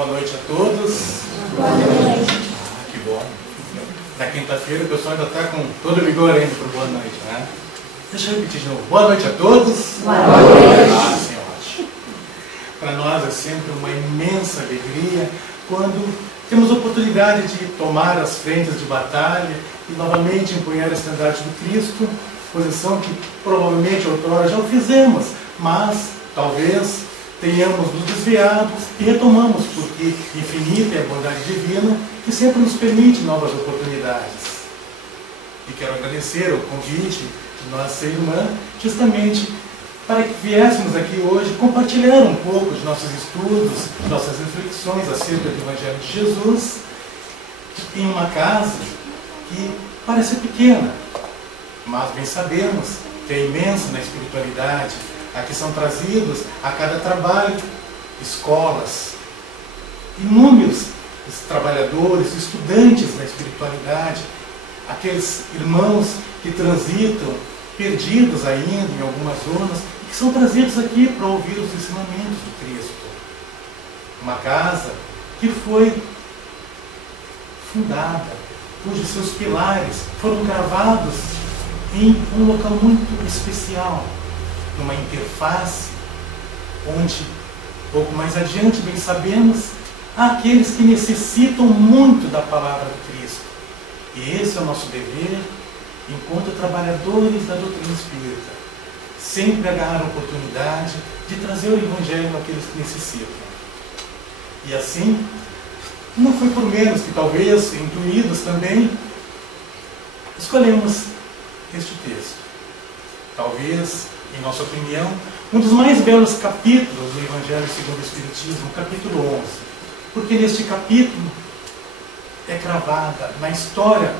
boa noite a todos. Boa noite. Que bom. Na quinta-feira o pessoal ainda está com todo vigor ainda para boa noite, né? Deixa eu repetir de novo. Boa noite a todos. Boa noite. Ah, sim, ótimo. Para nós é sempre uma imensa alegria quando temos a oportunidade de tomar as frentes de batalha e novamente empunhar a estandarte do Cristo, posição que provavelmente outrora já o fizemos, mas talvez tenhamos nos desviado e retomamos, porque infinita é a bondade divina que sempre nos permite novas oportunidades. E quero agradecer o convite de nossa irmã, justamente para que viéssemos aqui hoje compartilhar um pouco de nossos estudos, nossas reflexões acerca do Evangelho de Jesus, em uma casa que parece pequena, mas bem sabemos que é imensa na espiritualidade. Aqui são trazidos a cada trabalho escolas, inúmeros trabalhadores, estudantes da espiritualidade, aqueles irmãos que transitam perdidos ainda em algumas zonas e que são trazidos aqui para ouvir os ensinamentos do Cristo. Uma casa que foi fundada, cujos seus pilares foram gravados em um local muito especial, numa interface onde, pouco mais adiante, bem sabemos, há aqueles que necessitam muito da palavra de Cristo. E esse é o nosso dever, enquanto trabalhadores da doutrina espírita, sempre agarrar a oportunidade de trazer o Evangelho àqueles que necessitam. E assim, não foi por menos que talvez, intuídos também, escolhemos este texto. Talvez, em nossa opinião, um dos mais belos capítulos do Evangelho segundo o Espiritismo, o capítulo 11. Porque neste capítulo é cravada na história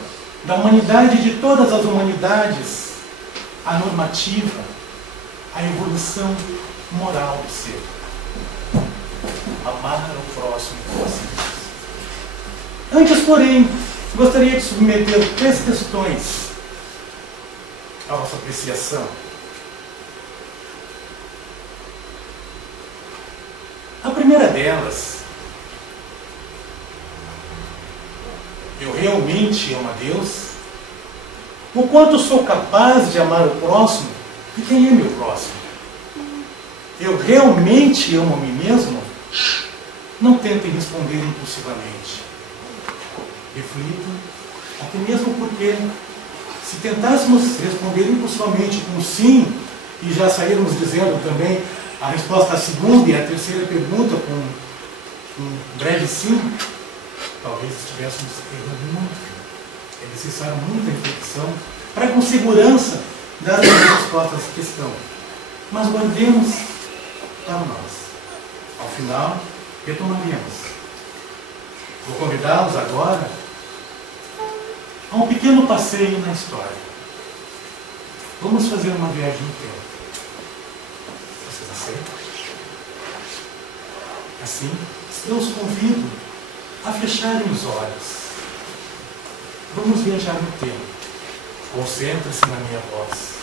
da humanidade, de todas as humanidades, a normativa, a evolução moral do ser. Amar o próximo como a si mesmo. Antes, porém, gostaria de submeter 3 questões à vossa apreciação. A primeira delas: eu realmente amo a Deus? O quanto sou capaz de amar o próximo? E quem é meu próximo? Eu realmente amo a mim mesmo? Não tentem responder impulsivamente. Reflitam, até mesmo porque, se tentássemos responder impulsivamente com sim, e já sairmos dizendo também a resposta à segunda e à terceira pergunta com um breve sim, talvez estivéssemos errando muito. É necessário muita reflexão para, com segurança, dar as respostas à questão. Mas guardemos para nós. Ao final, retomaremos. Vou convidá-los agora a um pequeno passeio na história. Vamos fazer uma viagem no tempo. Vocês aceitam? Assim, eu os convido a fecharem os olhos. Vamos viajar no tempo. Concentre-se na minha voz.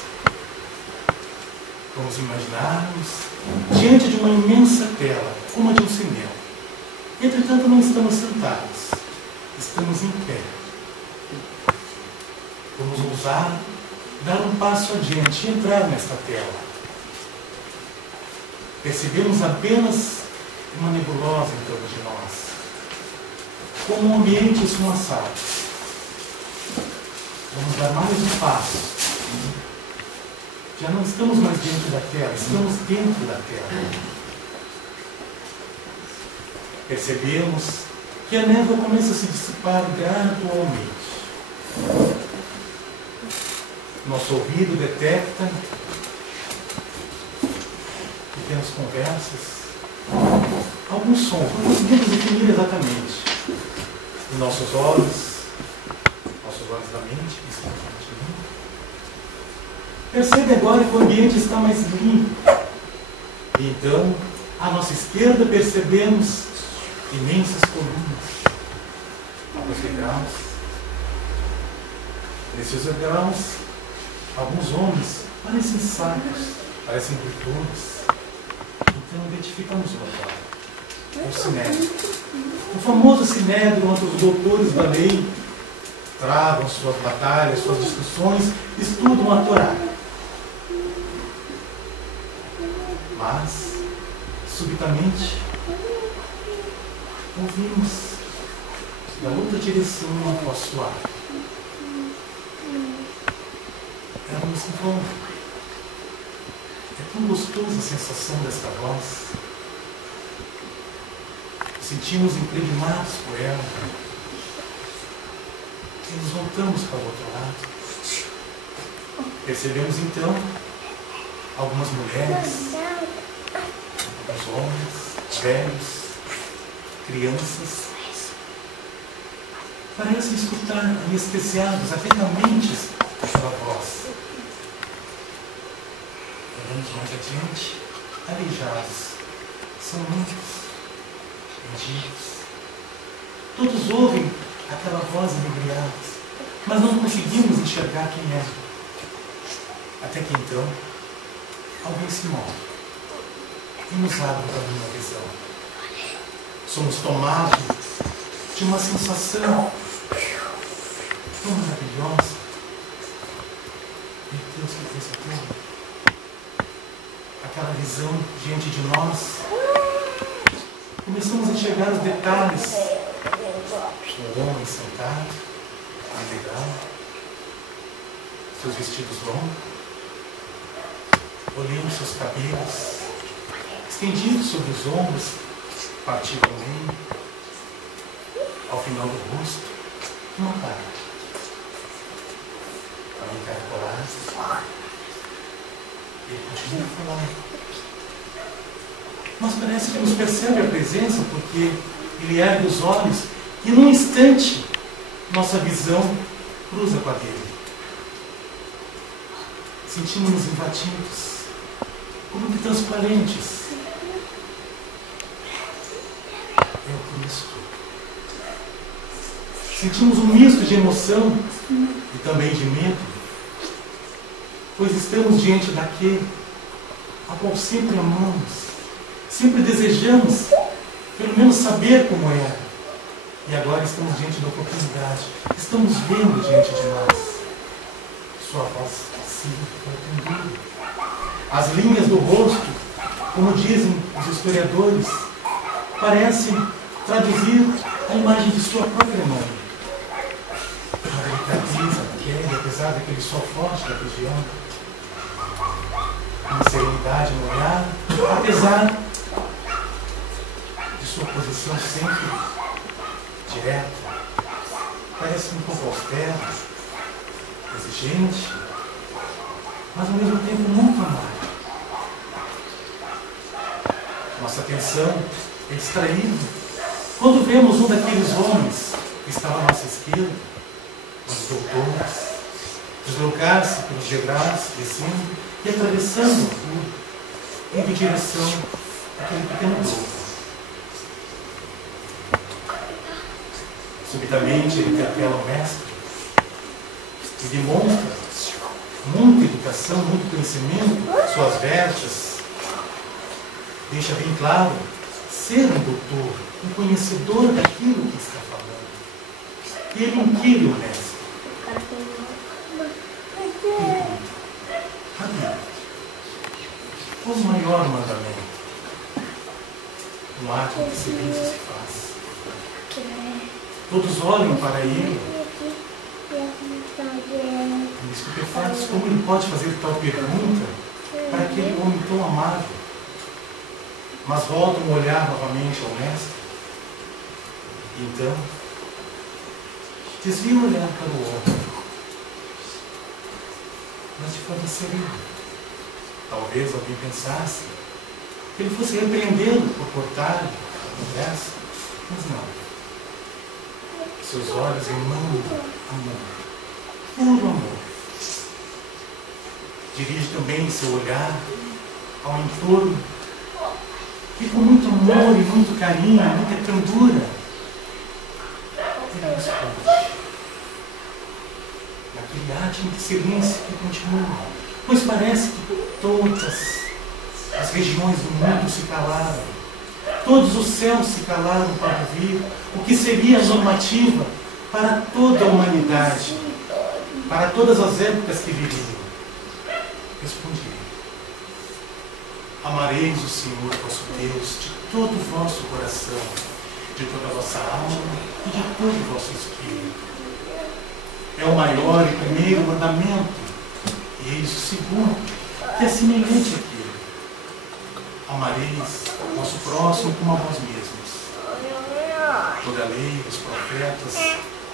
Vamos imaginar-nos diante de uma imensa tela, como a de um cinema. Entretanto, não estamos sentados. Estamos em pé. Vamos ousar dar um passo adiante e entrar nesta tela. Percebemos apenas uma nebulosa em torno de nós, como um ambiente esfumaçado. Vamos dar mais um passo. Já não estamos mais dentro da tela, estamos dentro da tela. Percebemos que a névoa começa a se dissipar gradualmente. Nosso ouvido detecta pequenas conversas, alguns sons, não conseguimos definir exatamente. E nossos olhos da mente, percebe agora que o ambiente está mais limpo. E então, à nossa esquerda, percebemos imensas colunas, alguns degraus. Nesses degraus, alguns homens parecem sábios, parecem virtudes. Então, identificamos o local. o Sinédrio. O famoso Sinédrio, onde os doutores da lei travam suas batalhas, suas discussões, estudam a Torá. Mas, subitamente, ouvimos da outra direção uma voz suave. Era um sintoma. É tão gostosa a sensação desta voz. Sentimos impregnados por ela. E nos voltamos para o outro lado. Percebemos então algumas mulheres, alguns homens, velhos, crianças. Parecem escutar anestesiados, atentamente aquela voz. Olhamos mais adiante, aleijados. São muitos. Mendigos. Todos ouvem aquela voz inebriados, mas não conseguimos enxergar quem é. Até que então, alguém se move e nos abre para uma visão. Somos tomados de uma sensação tão maravilhosa. Meu Deus, que coisa boa! Aquela visão diante de nós. Começamos a enxergar os detalhes. Um homem sentado, legal, seus vestidos longos, olhando seus cabelos, estendidos sobre os ombros, partido ao meio, ao final do rosto, uma barba. Também encaracolado. Ele continua a falar. Mas parece que nos percebe a presença, porque ele ergue os olhos e num instante nossa visão cruza com a dele. Sentimos-nos invadidos, como que transparentes. É o Cristo. Sentimos um misto de emoção e também de medo, pois estamos diante daquele a qual sempre amamos. Sempre desejamos, pelo menos, saber como é. E agora estamos diante da oportunidade. Estamos vendo diante de nós. Sua voz passiva, tendida. As linhas do rosto, como dizem os historiadores, parecem traduzir a imagem de sua própria mãe. Uma delicadeza daquele, apesar daquele sol forte da região. Uma serenidade no olhar, apesar sua posição sempre direta, parece um pouco austera, exigente, mas ao mesmo tempo muito amável. Nossa atenção é distraída quando vemos um daqueles homens que estava à nossa esquerda, os doutores, deslocar-se pelos degraus, descendo e atravessando a rua, indo em direção àquele pequeno grupo. Subitamente ele interpela o mestre e demonstra muita educação, muito conhecimento, suas vestes. Deixa bem claro ser um doutor, um conhecedor daquilo que está falando. E ele inquire o mestre. Rabi, qual o maior mandamento? Um ato de silêncio se faz. Todos olham para ele, estupefatos, como ele pode fazer tal pergunta para aquele homem tão amável. Mas voltam a olhar novamente ao mestre. E então, desviam o olhar para o homem, mas de forma serena. Talvez alguém pensasse que ele fosse repreendê-lo por cortar a conversa, mas não. Seus olhos emanam amor, puro amor. Dirige também seu olhar ao entorno e com muito amor e muito carinho, muita candura, ele responde naquele átimo de silêncio que continua, pois parece que todas as regiões do mundo se calaram, Todos os céus se calaram para ouvir o que seria a normativa para toda a humanidade, para todas as épocas que viriam. Respondi: amareis o Senhor vosso Deus de todo o vosso coração, de toda a vossa alma e de todo o vosso espírito. É o maior e primeiro mandamento, e eis o segundo, que é semelhante àquele: amareis o vosso próximo como a vós mesmos. Toda a lei e os profetas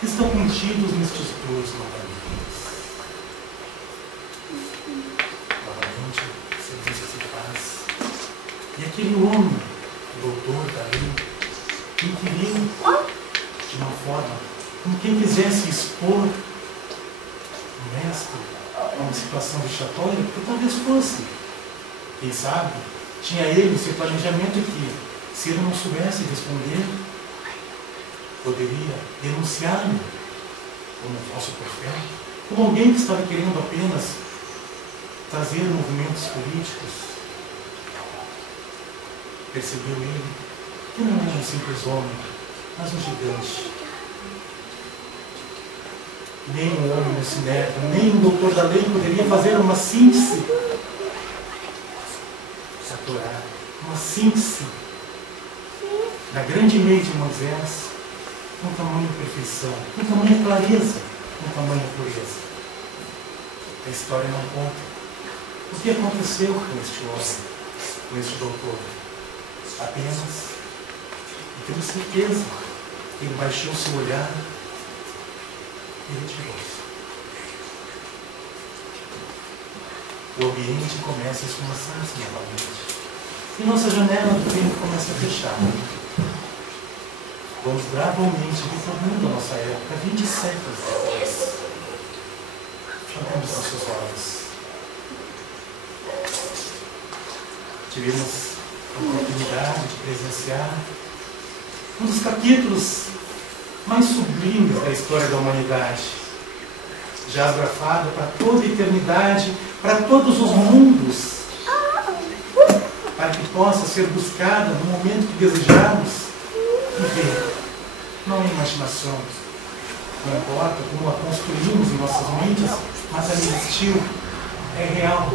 estão contidos nestes dois mandamentos. Novamente, silêncio se faz. E aquele homem, doutor da lei, inquiriu de uma forma como quem quisesse expor o mestre a uma situação vexatória, porque talvez fosse. Quem sabe, tinha ele esse planejamento que, se ele não soubesse responder, poderia denunciá-lo como falso profeta, como alguém que estava querendo apenas trazer movimentos políticos. Percebeu ele que não era um simples homem, mas um gigante. Nem um homem no sinédrio, nem um doutor da lei poderia fazer uma síntese da Torá, uma síntese da grande lei de Moisés, com tamanha perfeição, com tamanha clareza, com tamanha pureza. A história não conta o que aconteceu com este homem, com este doutor. Apenas, e tenho certeza, ele baixou seu olhar e retirou-se. O ambiente começa a esfumaçar-se novamente. E nossa janela do tempo começa a fechar. Vamos gradualmente retornando a nossa época, 20 séculos depois. Chamemos nossos olhos. Tivemos a oportunidade de presenciar um dos capítulos mais sublimes da história da humanidade, já grafado para toda a eternidade, para todos os mundos, para que possa ser buscada no momento que desejarmos e ver. Não é imaginação, não importa como a construímos em nossas mentes, mas ela existiu, é real.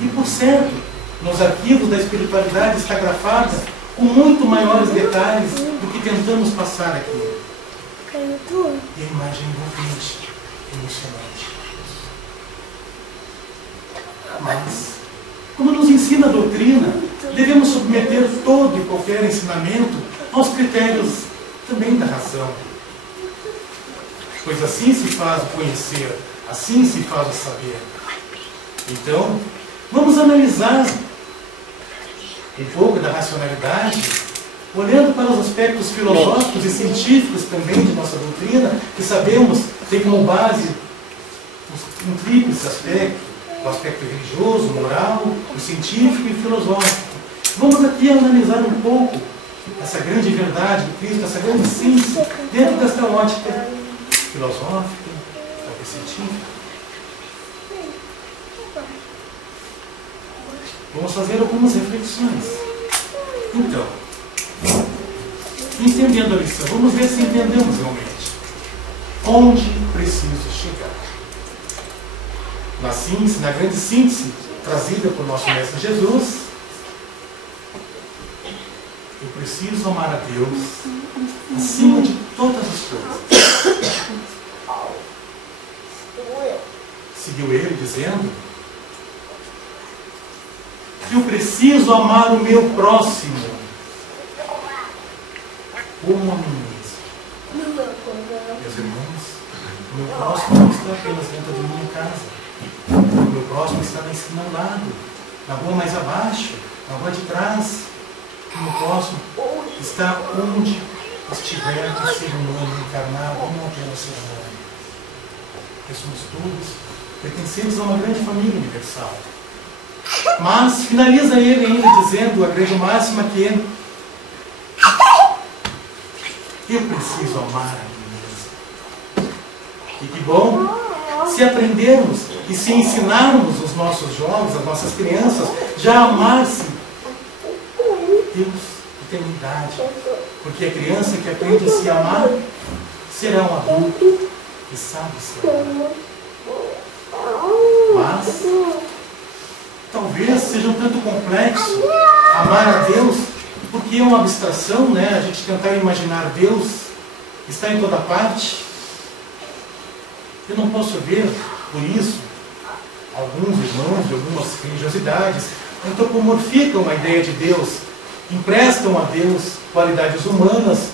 E por certo, nos arquivos da espiritualidade está grafada com muito maiores detalhes do que tentamos passar aqui. E a imagem envolvente, emocionante. Mas, como nos ensina a doutrina, devemos submeter todo e qualquer ensinamento aos critérios também da razão. Pois assim se faz o conhecer, assim se faz o saber. Então, vamos analisar um pouco da racionalidade, olhando para os aspectos filosóficos e científicos também de nossa doutrina, que sabemos tem como base um tríplice aspecto, o aspecto religioso, moral, o científico e filosófico. Vamos aqui analisar um pouco essa grande verdade de Cristo, essa grande ciência, dentro desta ótica filosófica, talvez científica. Vamos fazer algumas reflexões. Então, entendendo a lição, vamos ver se entendemos realmente onde preciso chegar. Na síntese, na grande síntese trazida por nosso Mestre Jesus, eu preciso amar a Deus acima de todas as coisas. Seguiu ele dizendo que eu preciso amar o meu próximo como a mim mesmo. Meus irmãos, o meu próximo não está apenas dentro de minha casa. O meu próximo está na esquina ao lado, na rua mais abaixo, na rua de trás. O meu próximo está onde estiver o ser humano encarnado, não apenas ser humano. Porque somos todos pertencentes a uma grande família universal. Mas finaliza ele ainda dizendo a grande máxima que eu preciso amar a mim mesmo. E que bom se aprendermos e se ensinarmos os nossos jovens, as nossas crianças, já a amar-se Deus, que eternidade. Porque a criança que aprende a se amar será um adulto que sabe se amar. Mas talvez seja um tanto complexo amar a Deus, porque é uma abstração, né? A gente tentar imaginar Deus está em toda parte. Eu não posso ver, por isso, alguns irmãos de algumas religiosidades antropomorficam a ideia de Deus, emprestam a Deus qualidades humanas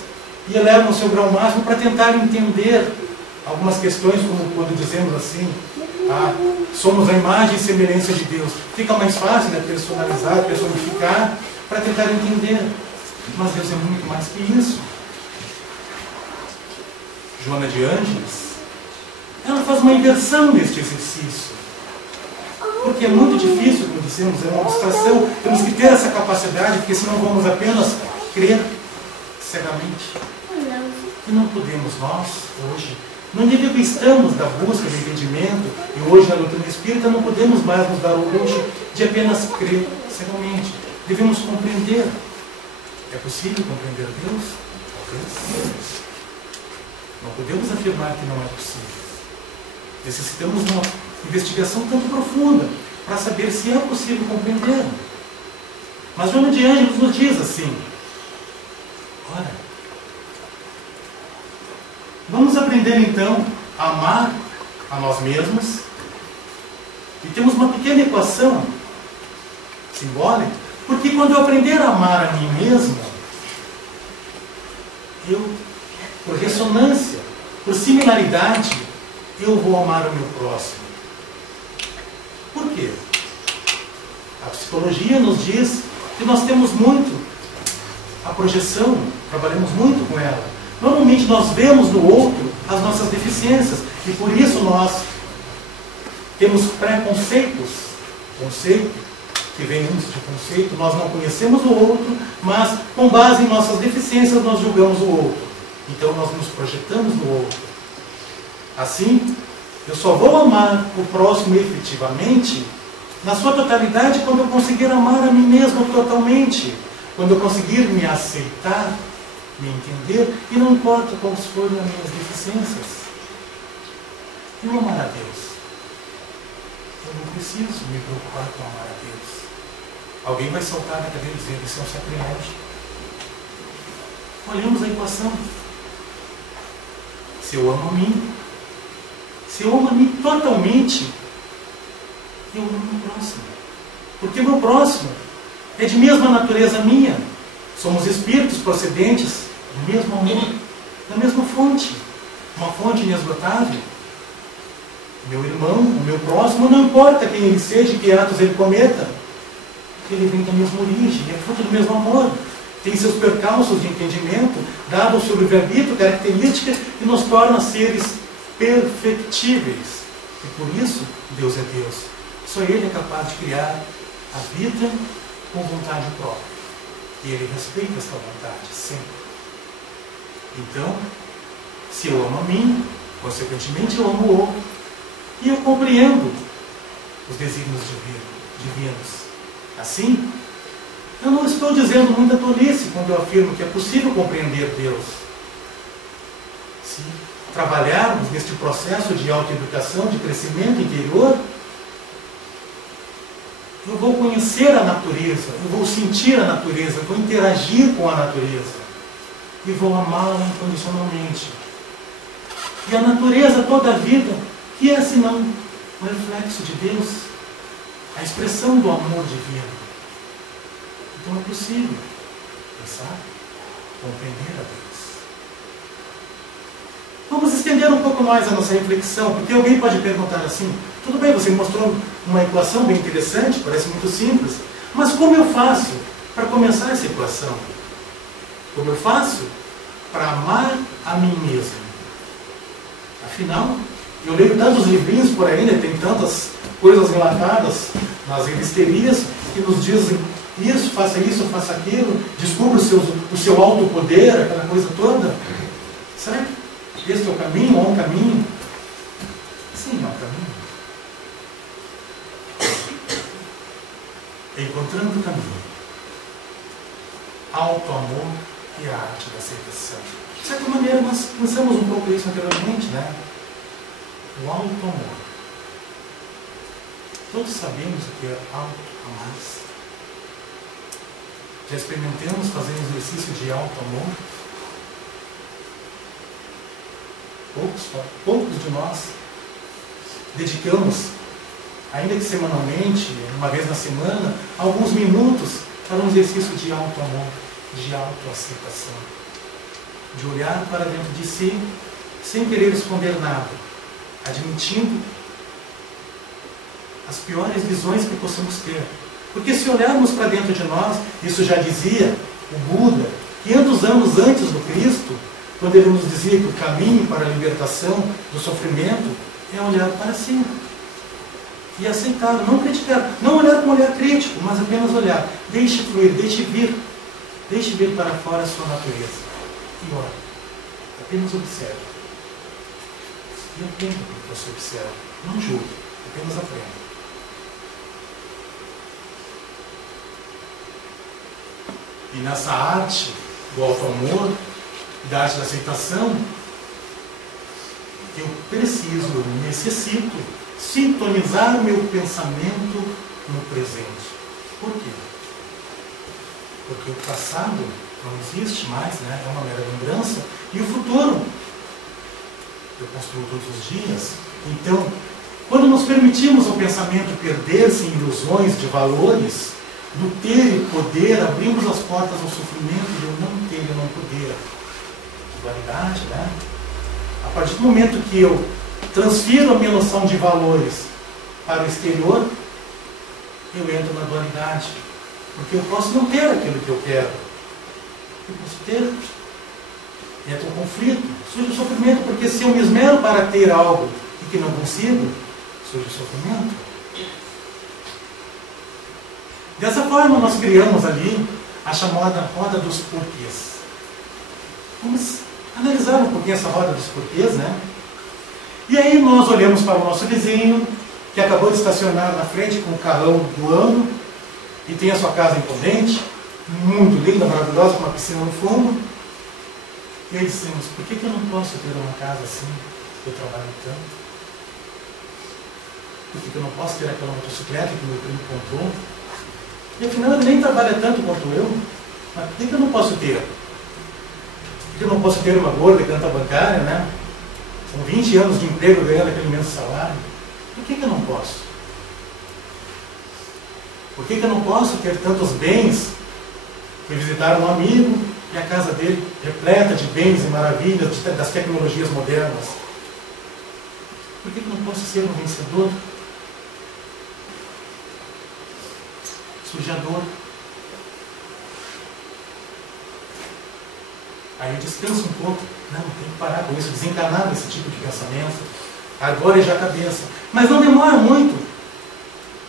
e elevam o seu grau máximo para tentar entender algumas questões, como quando dizemos assim, somos a imagem e semelhança de Deus. Fica mais fácil, né, personalizar, personificar, para tentar entender. Mas Deus é muito mais que isso. Joana de Ângeles, ela faz uma inversão neste exercício. Porque é muito difícil, como dissemos, é uma abstração. Temos que ter essa capacidade, porque senão vamos apenas crer cegamente. E não podemos nós, hoje, no nível que estamos da busca do entendimento, e hoje na doutrina espírita, não podemos mais nos dar o luxo de apenas crer cegamente. Devemos compreender. É possível compreender Deus? Talvez. Não podemos afirmar que não é possível. Necessitamos de uma investigação tanto profunda para saber se é possível compreender. Mas Joana de Ângeles nos diz assim: ora, vamos aprender então a amar a nós mesmos, e temos uma pequena equação simbólica, porque quando eu aprender a amar a mim mesmo, eu, por ressonância, por similaridade, eu vou amar o meu próximo. Por quê? A psicologia nos diz que nós temos muito a projeção, trabalhamos muito com ela. Normalmente nós vemos no outro as nossas deficiências e por isso nós temos preconceitos. Conceito que vem antes de conceito, nós não conhecemos o outro, mas com base em nossas deficiências nós julgamos o outro. Então nós nos projetamos no outro. Assim, eu só vou amar o próximo efetivamente, na sua totalidade, quando eu conseguir amar a mim mesmo totalmente. Quando eu conseguir me aceitar, me entender, e não importa quais forem as minhas deficiências. Eu amar a Deus. Eu não preciso me preocupar com amar a Deus. Alguém vai saltar na cadeira e dizer, isso é um sacrilégio. Olhamos a equação. Se eu amo a mim, se eu amo a mim totalmente, eu amo o meu próximo. Porque o meu próximo é de mesma natureza minha. Somos espíritos procedentes do mesmo amor, da mesma fonte. Uma fonte inesgotável. Meu irmão, o meu próximo, não importa quem ele seja e que atos ele cometa, ele vem da mesma origem, é fruto do mesmo amor. Tem seus percalços de entendimento, dado o seu livre-arbítrio, características, que nos torna seres perfectíveis. E por isso, Deus é Deus. Só Ele é capaz de criar a vida com vontade própria. E Ele respeita esta vontade, sempre. Então, se eu amo a mim, consequentemente eu amo o outro. E eu compreendo os desígnios divinos. Assim, eu não estou dizendo muita tolice quando eu afirmo que é possível compreender Deus. Se trabalharmos neste processo de autoeducação, de crescimento interior, eu vou conhecer a natureza, eu vou sentir a natureza, eu vou interagir com a natureza e vou amá-la incondicionalmente. E a natureza, toda a vida, que é senão o reflexo de Deus, a expressão do amor divino. Então é possível pensar, compreender a Deus. Vamos estender um pouco mais a nossa reflexão, porque alguém pode perguntar assim, tudo bem, você mostrou uma equação bem interessante, parece muito simples, mas como eu faço para começar essa equação? Como eu faço para amar a mim mesmo? Afinal, eu leio tantos livrinhos por aí, né? Tem tantas coisas relatadas nas revisterias que nos dizem isso, faça aquilo, descubra o seu alto poder, aquela coisa toda. Será que este é o caminho, ou um caminho? Sim, é um caminho. Encontrando o caminho. auto-amor e a arte da aceitação. De certa maneira, nós pensamos um pouco isso anteriormente, né? O auto-amor. Todos sabemos o que é auto-amar-se. Já experimentamos fazer um exercício de auto-amor? Poucos de nós dedicamos, ainda que semanalmente, uma vez na semana, alguns minutos para um exercício de auto-amor, de autoaceitação, de olhar para dentro de si, sem querer esconder nada, admitindo as piores visões que possamos ter. Porque se olharmos para dentro de nós, isso já dizia o Buda, 500 anos antes do Cristo, quando ele nos dizia que o caminho para a libertação do sofrimento é olhar para si. E aceitar, não criticar, não olhar com um olhar crítico, mas apenas olhar. Deixe fluir, deixe vir para fora a sua natureza. E olhe, apenas observe. E aprenda com o que você observa. Não julgue, apenas aprenda. E nessa arte do auto-amor, da arte da aceitação, eu necessito sintonizar o meu pensamento no presente. Por quê? Porque o passado não existe mais, né? É uma mera lembrança. E o futuro eu construo todos os dias. Então, quando nos permitimos ao pensamento perder-se em ilusões de valores, do ter e poder, abrimos as portas ao sofrimento de eu não ter e não poder. Dualidade, né? A partir do momento que eu transfiro a minha noção de valores para o exterior, eu entro na dualidade. Porque eu posso não ter aquilo que eu quero. Eu posso ter. Entra um conflito, surge o sofrimento, porque se eu me esmero para ter algo e que não consigo, surge o sofrimento. Dessa forma, nós criamos ali a chamada roda dos porquês. Vamos analisar um pouquinho essa roda dos porquês, né? E aí nós olhamos para o nosso vizinho, que acabou de estacionar na frente com o carrão do ano, e tem a sua casa imponente, muito linda, maravilhosa, com uma piscina no fundo. E aí dissemos, por que eu não posso ter uma casa assim? Eu trabalho tanto. Por que eu não posso ter aquela motocicleta que meu primo comprou? E afinal ele nem trabalha tanto quanto eu, mas por que eu não posso ter? Por que eu não posso ter uma gorda canta bancária, né? São 20 anos de emprego ganhando aquele imenso salário. Por que eu não posso? Por que eu não posso ter tantos bens? Fui visitar um amigo e a casa dele repleta de bens e maravilhas das tecnologias modernas. Por que eu não posso ser um vencedor? Surge a dor. Aí eu descanso um pouco. Não, tenho que parar com isso, desencanar desse tipo de pensamento. Agora é já a cabeça. Mas não demora muito.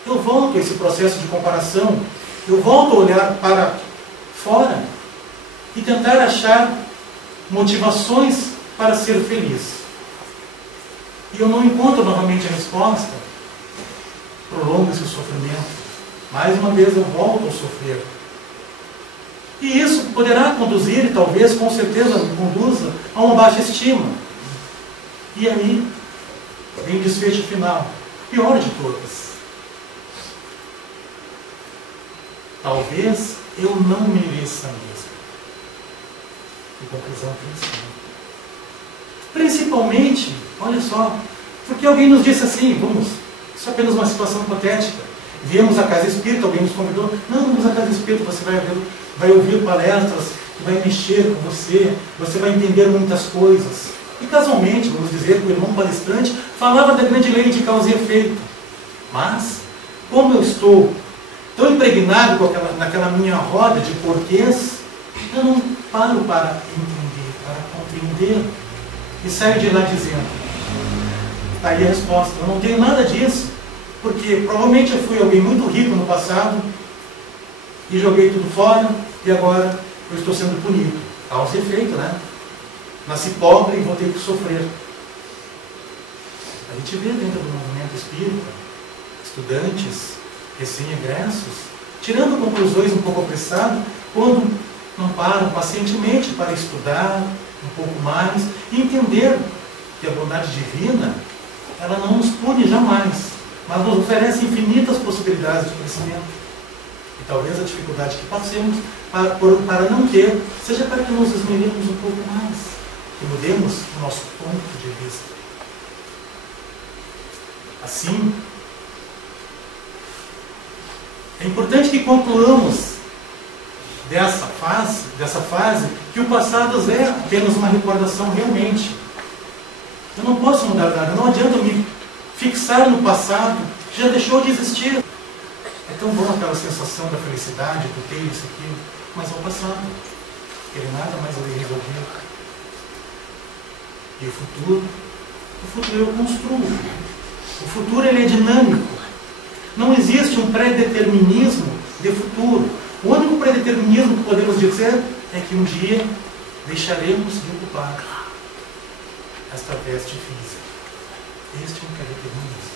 Eu volto a esse processo de comparação. Eu volto a olhar para fora e tentar achar motivações para ser feliz. E eu não encontro novamente a resposta. Prolonga-se o sofrimento. Mais uma vez eu volto a sofrer. E isso poderá conduzir, e talvez, com certeza, me conduza a uma baixa estima. E aí vem o desfecho final, pior de todas. Talvez eu não mereça mesmo. Que conclusão tem isso? Principalmente, olha só, porque alguém nos disse assim, isso é apenas uma situação hipotética. Viemos à casa espírita, alguém nos convidou. Não, vamos à casa espírita, você vai ouvir palestras que vai mexer com você, você vai entender muitas coisas. E casualmente, vamos dizer que o irmão palestrante falava da grande lei de causa e efeito. Mas, como eu estou tão impregnado com naquela minha roda de porquês, eu não paro para entender, para compreender. E saio de lá dizendo, está aí a resposta, eu não tenho nada disso. Porque provavelmente eu fui alguém muito rico no passado e joguei tudo fora e agora eu estou sendo punido. Causa e efeito, né? Nasci pobre e vou ter que sofrer. A gente vê dentro do movimento espírita, estudantes, recém-egressos, tirando conclusões um pouco apressadas, quando não param pacientemente para estudar um pouco mais e entender que a bondade divina, ela não nos pune jamais, mas nos oferece infinitas possibilidades de crescimento. E talvez a dificuldade que passemos para não ter, seja para que nos esmeremos um pouco mais, que mudemos o nosso ponto de vista. Assim, é importante que concluamos dessa fase, que o passado é apenas uma recordação realmente. Eu não posso mudar nada, não adianta me fixar no passado, que já deixou de existir. É tão bom aquela sensação da felicidade, do ter isso, aquilo, mas é o passado. Ele nada mais vai resolver. E o futuro eu construo. O futuro ele é dinâmico. Não existe um predeterminismo de futuro. O único predeterminismo que podemos dizer é que um dia deixaremos de ocupar esta veste física. Este é um predeterminismo.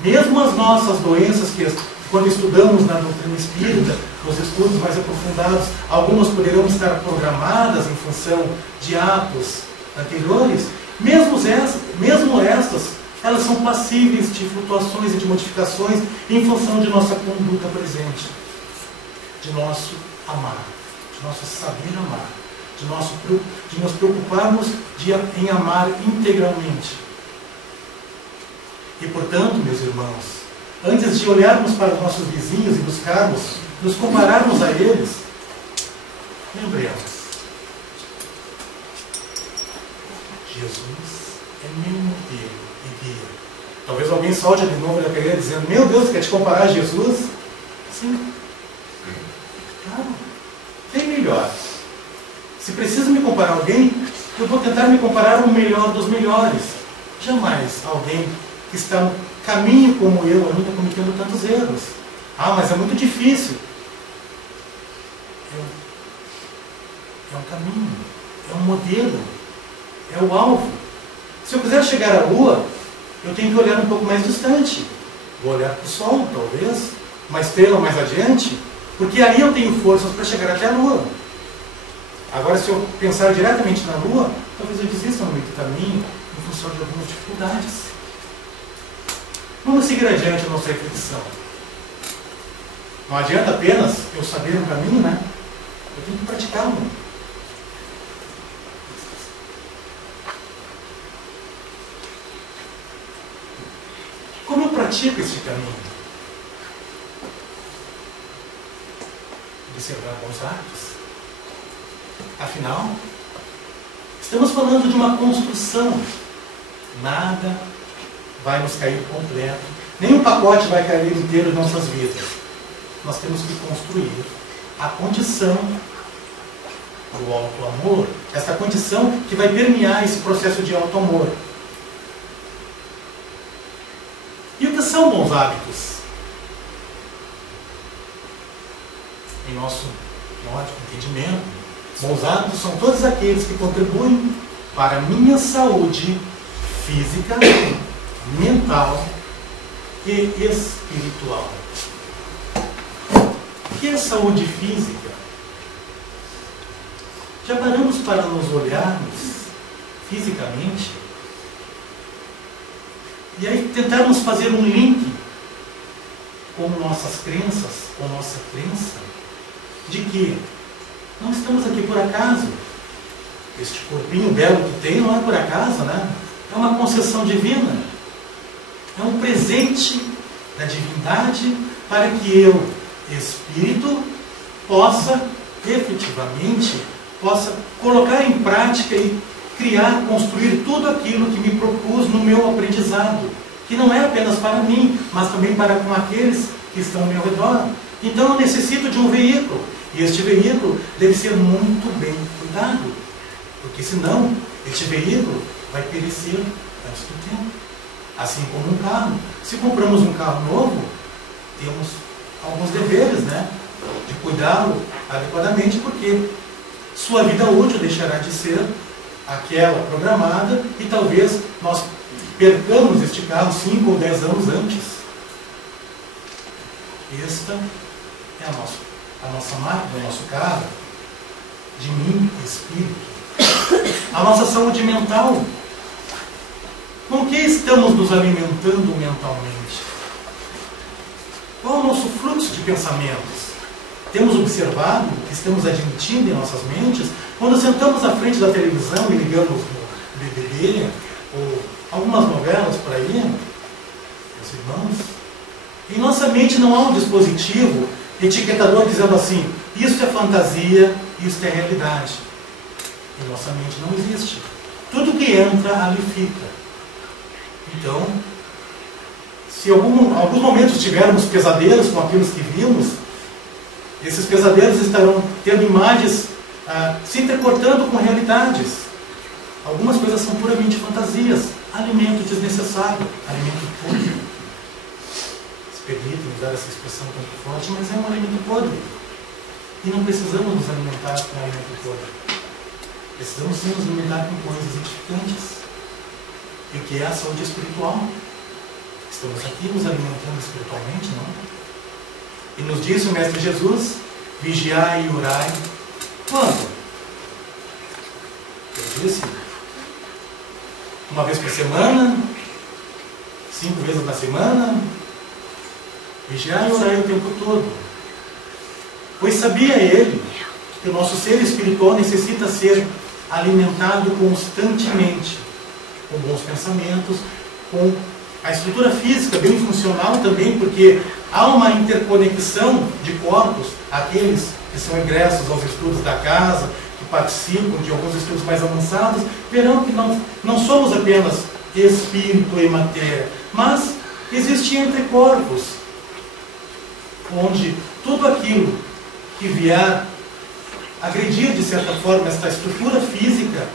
Mesmo as nossas doenças, que quando estudamos na doutrina espírita, nos estudos mais aprofundados, algumas poderão estar programadas em função de atos anteriores, mesmo estas, elas são passíveis de flutuações e de modificações em função de nossa conduta presente, de nosso amar, de nosso saber amar, de nos preocuparmos em amar integralmente. E, portanto, meus irmãos, antes de olharmos para os nossos vizinhos e buscarmos nos compararmos a eles, lembremos, Jesus é meu modelo e guia. Talvez alguém solte de novo da cadeira dizendo: meu Deus, quer te comparar a Jesus? Sim. Claro. Quem melhor? Se preciso me comparar a alguém, eu vou tentar me comparar ao melhor dos melhores. Jamais alguém que está no caminho como eu, ainda cometendo tantos erros. Ah, mas é muito difícil. É um caminho, é um modelo, é o alvo. Se eu quiser chegar à Lua, eu tenho que olhar um pouco mais distante. Vou olhar para o Sol, talvez, uma estrela mais adiante, porque aí eu tenho forças para chegar até a Lua. Agora, se eu pensar diretamente na Lua, talvez eu desista no meio do caminho, em função de algumas dificuldades. Vamos seguir adiante a nossa reflexão. Não adianta apenas eu saber um caminho, né? Eu tenho que praticá-lo. Como eu pratico esse caminho? Observar bons hábitos. Afinal, estamos falando de uma construção. Nada vai nos cair completo. Nenhum pacote vai cair inteiro em nossas vidas. Nós temos que construir a condição do auto-amor, essa condição que vai permear esse processo de auto-amor. E o que são bons hábitos? Em nosso lógico entendimento, bons hábitos são todos aqueles que contribuem para a minha saúde física, mental e espiritual. O que é saúde física? Já paramos para nos olharmos fisicamente e aí tentarmos fazer um link com nossas crenças, com nossa crença, de que não estamos aqui por acaso. Este corpinho belo que tem não é por acaso, né? É uma concessão divina. É um presente da divindade para que eu, espírito, possa efetivamente colocar em prática e criar, construir tudo aquilo que me propus no meu aprendizado, que não é apenas para mim, mas também para com aqueles que estão ao meu redor. Então eu necessito de um veículo, e este veículo deve ser muito bem cuidado, porque senão este veículo vai perecer antes do tempo. Assim como um carro. Se compramos um carro novo, temos alguns deveres, né? De cuidá-lo adequadamente, porque sua vida útil deixará de ser aquela programada e talvez nós percamos este carro 5 ou 10 anos antes. Esta é a nossa máquina, o nosso carro. de mim, espírito. A nossa saúde mental. Com que estamos nos alimentando mentalmente? Qual é o nosso fluxo de pensamentos? Temos observado o que estamos admitindo em nossas mentes quando sentamos à frente da televisão e ligamos no DVD ou algumas novelas por aí, meus irmãos? Em nossa mente não há um dispositivo etiquetador dizendo assim: isso é fantasia, isso é realidade. Em nossa mente não existe. Tudo que entra ali fica. Então, se em alguns momentos tivermos pesadelos com aquilo que vimos, esses pesadelos estarão tendo imagens se intercortando com realidades. Algumas coisas são puramente fantasias, alimento desnecessário, alimento podre. Se permitem usar essa expressão muito forte, mas é um alimento podre. E não precisamos nos alimentar com alimento podre. Precisamos sim nos alimentar com coisas edificantes. E o que é a saúde espiritual? Estamos aqui nos alimentando espiritualmente, não? E nos disse o Mestre Jesus: vigiai e orai. Quando? Eu disse: uma vez por semana, 5 vezes na semana. Vigiai e orai o tempo todo. Pois sabia ele que o nosso ser espiritual necessita ser alimentado constantemente, com bons pensamentos, com a estrutura física bem funcional também, porque há uma interconexão de corpos. Aqueles que são egressos aos estudos da casa, que participam de alguns estudos mais avançados, verão que não somos apenas espírito e matéria, mas existe entre corpos, onde tudo aquilo que vier agredir de certa forma esta estrutura física,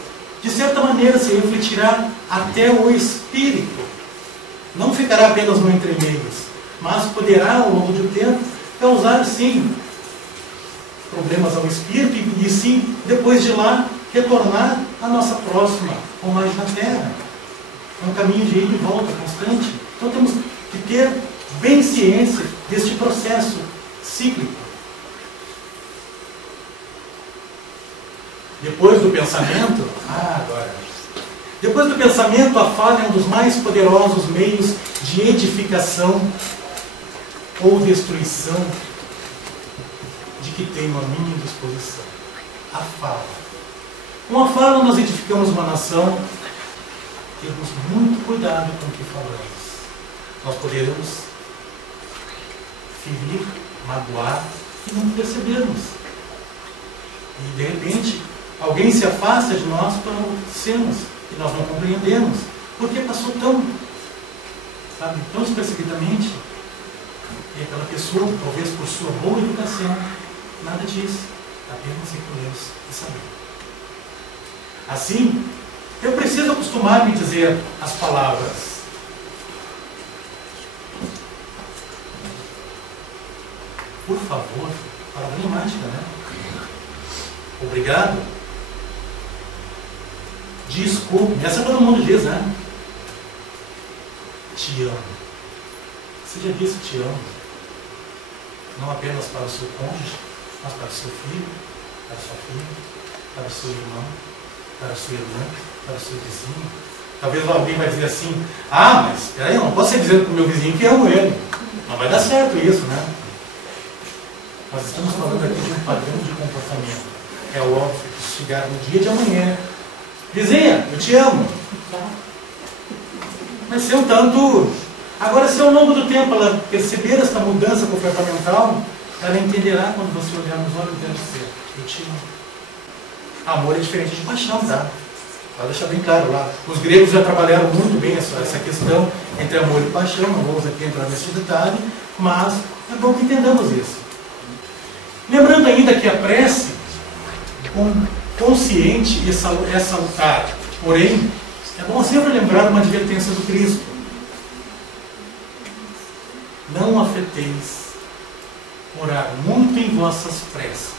de certa maneira se refletirá até o espírito. Não ficará apenas no entremeios, mas poderá ao longo do tempo causar sim problemas ao espírito e sim, depois de lá, retornar à nossa próxima, ou mais na Terra. É um caminho de ida e volta constante. Então temos que ter bem ciência deste processo cíclico. Depois do pensamento, depois do pensamento, a fala é um dos mais poderosos meios de edificação ou destruição de que tenho a minha disposição. A fala. Com a fala nós edificamos uma nação. Temos muito cuidado com o que falamos. Nós poderemos ferir, magoar e não percebermos. E de repente alguém se afasta de nós para sermos, e nós não compreendemos. Porque passou tão despercebidamente, e aquela pessoa, talvez por sua boa educação, nada disso, apenas recolheu-se e saber. Assim, eu preciso acostumar-me a dizer as palavras. Por favor, palavra mágica, né? Obrigado. Desculpe. Essa todo mundo diz, né? Te amo. Você já disse te amo? Não apenas para o seu cônjuge, mas para o seu filho, para a sua filha, para o seu irmão, para a sua irmã, para o seu vizinho. Talvez alguém vai dizer assim: mas peraí, eu não posso ser dizendo para o meu vizinho que amo ele. Não vai dar certo isso, né? Nós estamos falando aqui de um padrão de comportamento. É óbvio que se chegar no dia de amanhã, vizinha, eu te amo. Vai ser um tanto. Agora, se ao longo do tempo ela perceber esta mudança comportamental, ela entenderá quando você olhar nos olhos dela e dizer: eu te amo. Amor é diferente de paixão, tá? Pode deixar bem claro lá. Os gregos já trabalharam muito bem essa questão entre amor e paixão. Não vamos aqui entrar nesse detalhe, mas é bom que entendamos isso. Lembrando ainda que a prece consciente é salutar. Porém, é bom sempre lembrar uma advertência do Cristo: não afeteis orar muito em vossas preces,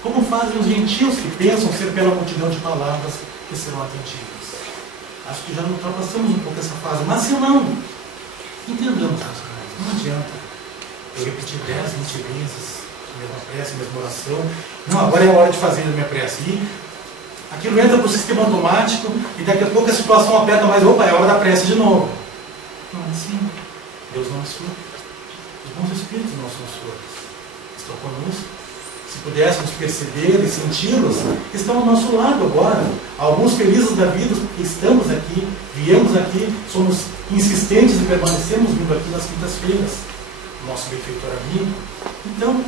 como fazem os gentios que pensam ser pela multidão de palavras que serão atendidas. Acho que já ultrapassamos um pouco essa fase, mas se não, entendamos, meus irmãos, não adianta eu repetir 10, 20 vezes mesma prece, mesma oração. Não, agora é a hora de fazer a minha prece. E aquilo entra para o sistema automático e daqui a pouco a situação aperta mais. Opa, é a hora da prece de novo. Não é assim. Deus não é surdo. Os bons espíritos não são surdos. Estão conosco. Se pudéssemos perceber e senti-los, estão ao nosso lado agora. Alguns felizes da vida porque estamos aqui, viemos aqui, somos insistentes e permanecemos vindo aqui nas quintas-feiras. Nosso benfeitor amigo. Então,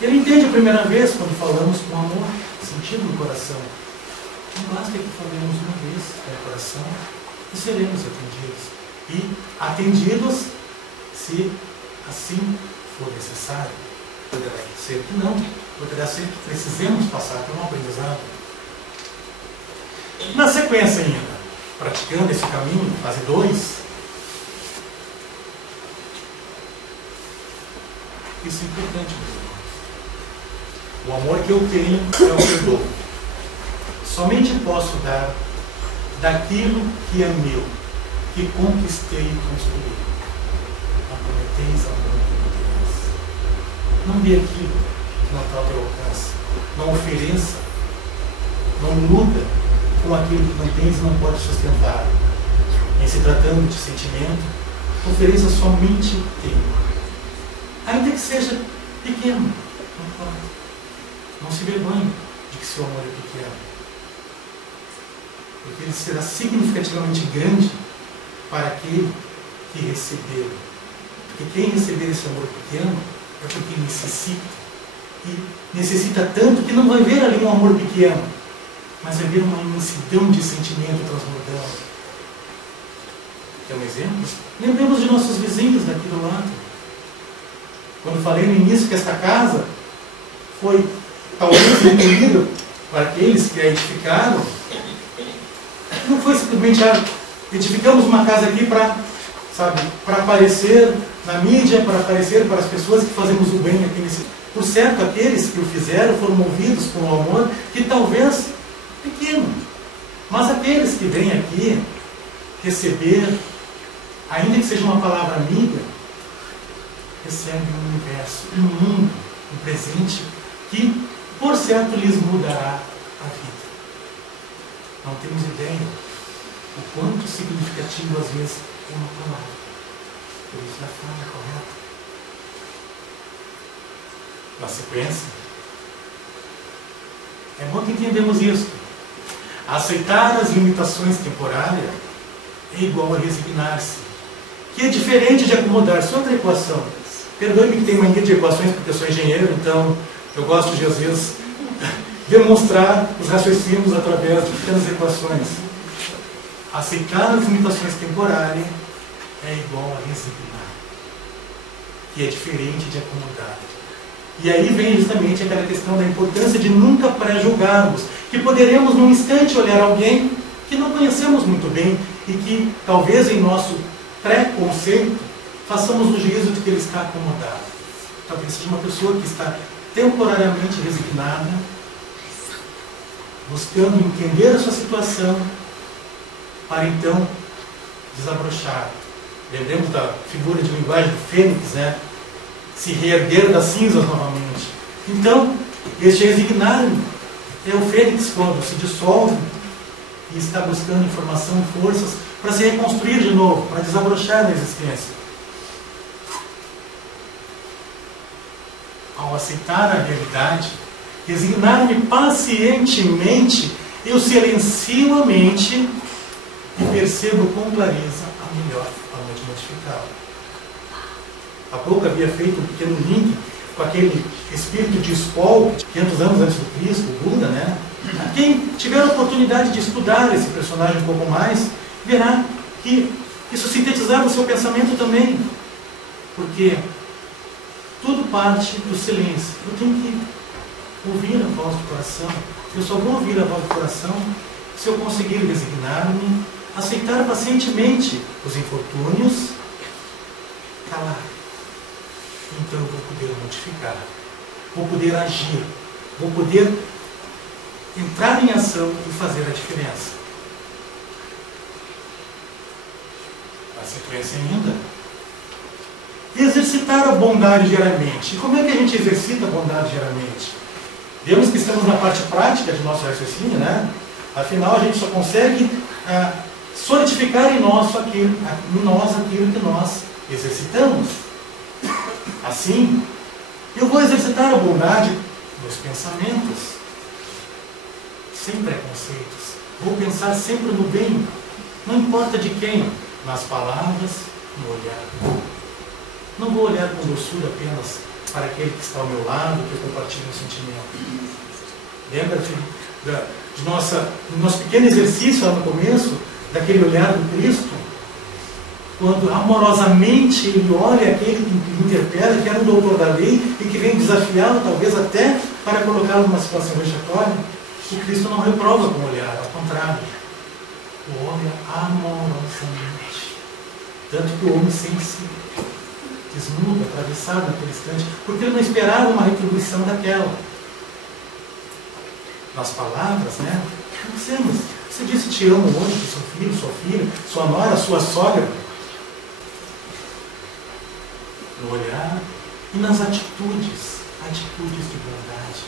ele entende a primeira vez quando falamos com amor, sentido no coração. Não basta que falemos uma vez com o coração e seremos atendidos. E atendidos se assim for necessário. Poderá ser que não, poderá ser que precisemos passar por um aprendizado. Na sequência ainda, praticando esse caminho, fase 2, isso é importante, meus irmãos. O amor que eu tenho é o que eu dou. Somente posso dar daquilo que é meu, que conquistei e construí. Não prometeis amor que não tereis. Não dê aquilo que não está ao teu alcance. Não ofereça. Não muda com aquilo que não tens e não pode sustentar. Em se tratando de sentimento, ofereça somente tempo. Ainda que seja pequeno, não importa. Não se vergonhe de que seu amor é pequeno. Porque ele será significativamente grande para aquele que recebê-lo. Porque quem receber esse amor pequeno é porque necessita. E necessita tanto que não vai ver ali um amor pequeno, mas vai ver uma imensidão de sentimento transbordando. Quer um exemplo? Lembremos de nossos vizinhos daqui do lado. Quando falei no início que esta casa foi talvez entendida para aqueles que a edificaram, não foi simplesmente edificamos uma casa aqui para aparecer na mídia, para aparecer para as pessoas que fazemos o bem aqui nesse. Por certo, aqueles que o fizeram foram movidos por um amor que talvez pequeno, mas aqueles que vêm aqui receber, ainda que seja uma palavra amiga, recebem um universo, um mundo, um presente que, por certo, lhes mudará a vida. Não temos ideia o quanto significativo, às vezes, é uma palavra. Por isso, da forma correta. Na sequência, é bom que entendamos isso. Aceitar as limitações temporárias é igual a resignar-se, que é diferente de acomodar-se. Outra equação. Perdoe-me que tenho mania de equações, porque eu sou engenheiro, então eu gosto de, às vezes, demonstrar os raciocínios através de pequenas equações. Aceitar as limitações temporárias é igual a resignar, que é diferente de acomodar. E aí vem justamente aquela questão da importância de nunca pré-julgarmos, que poderemos num instante olhar alguém que não conhecemos muito bem e que talvez em nosso pré-conceito façamos o juízo de que ele está acomodado. Talvez seja uma pessoa que está temporariamente resignada, buscando entender a sua situação, para então desabrochar. Lembremos da figura de linguagem do Fênix, né? Se reerguer das cinzas novamente. Então, este resignar é o Fênix quando se dissolve e está buscando informação e forças para se reconstruir de novo, para desabrochar da existência. Ao aceitar a realidade, resignar-me pacientemente, eu silencio a mente e percebo com clareza a melhor forma de modificá-la. Há pouco havia feito um pequeno link com aquele espírito de Spol, 500 anos antes do Cristo, o Buda, né? Quem tiver a oportunidade de estudar esse personagem um pouco mais, verá que isso sintetizava o seu pensamento também. Porque tudo parte do silêncio. Eu tenho que ouvir a voz do coração. Eu só vou ouvir a voz do coração se eu conseguir resignar-me, aceitar pacientemente os infortúnios, calar. Então eu vou poder modificar, vou poder agir, vou poder entrar em ação e fazer a diferença. Na sequência ainda, exercitar a bondade diariamente. E como é que a gente exercita a bondade diariamente? Vemos que estamos na parte prática de nosso raciocínio, né? Afinal, a gente só consegue solidificar em nós aquilo que nós exercitamos. Assim, eu vou exercitar a bondade nos pensamentos, sem preconceitos. Vou pensar sempre no bem, não importa de quem, nas palavras, no olhar. Não vou olhar com doçura apenas para aquele que está ao meu lado, que eu compartilho um sentimento. Lembra-te do nosso pequeno exercício lá no começo, daquele olhar do Cristo, quando amorosamente ele olha aquele que interpela, que era um doutor da lei e que vem desafiá-lo, talvez até para colocá-lo numa situação vexatória. O Cristo não reprova com o olhar, ao contrário. O olha amorosamente. Tanto que o homem sente-se desnudo, atravessado naquele instante, porque ele não esperava uma retribuição daquela. Nas palavras, né? Você disse te amo hoje para seu filho, sua filha, sua nora, sua sogra. No olhar e nas atitudes de bondade.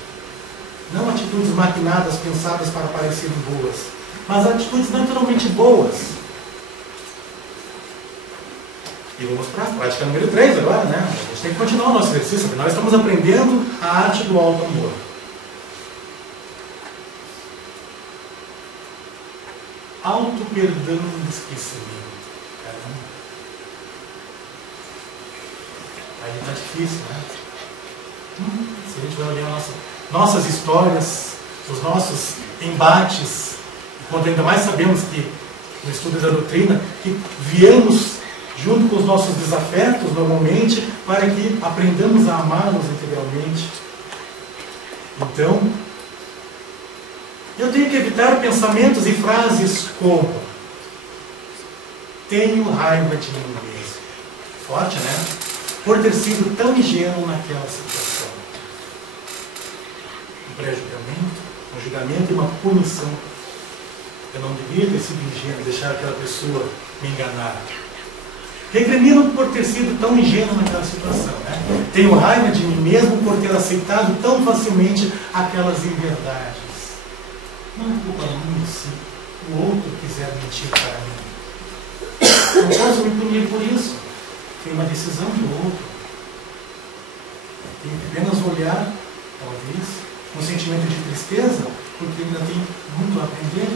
Não atitudes maquinadas, pensadas para parecerem boas, mas atitudes naturalmente boas. E vamos para a prática número 3 agora, né? A gente tem que continuar o nosso exercício, porque nós estamos aprendendo a arte do alto amor. Auto-perdão e esquecimento. Caramba. Aí está difícil, né? Se a gente vai olhar nossas histórias, os nossos embates, quando ainda mais sabemos que, no estudo da doutrina, que viemos junto com os nossos desafetos, normalmente, para que aprendamos a amá-los integralmente. Então, eu tenho que evitar pensamentos e frases como: tenho raiva de mim mesmo. Forte, né? Por ter sido tão ingênuo naquela situação. Um pré-julgamento, um julgamento e uma punição. Eu não devia ter sido ingênuo, deixar aquela pessoa me enganar. Recrimino por ter sido tão ingênuo naquela situação, né? Tenho raiva de mim mesmo por ter aceitado tão facilmente aquelas inverdades. Não é culpa minha se o outro quiser mentir para mim. Não posso me punir por isso. Tem uma decisão do outro. Tenho que apenas olhar, talvez, com um sentimento de tristeza, porque ainda tem muito a aprender.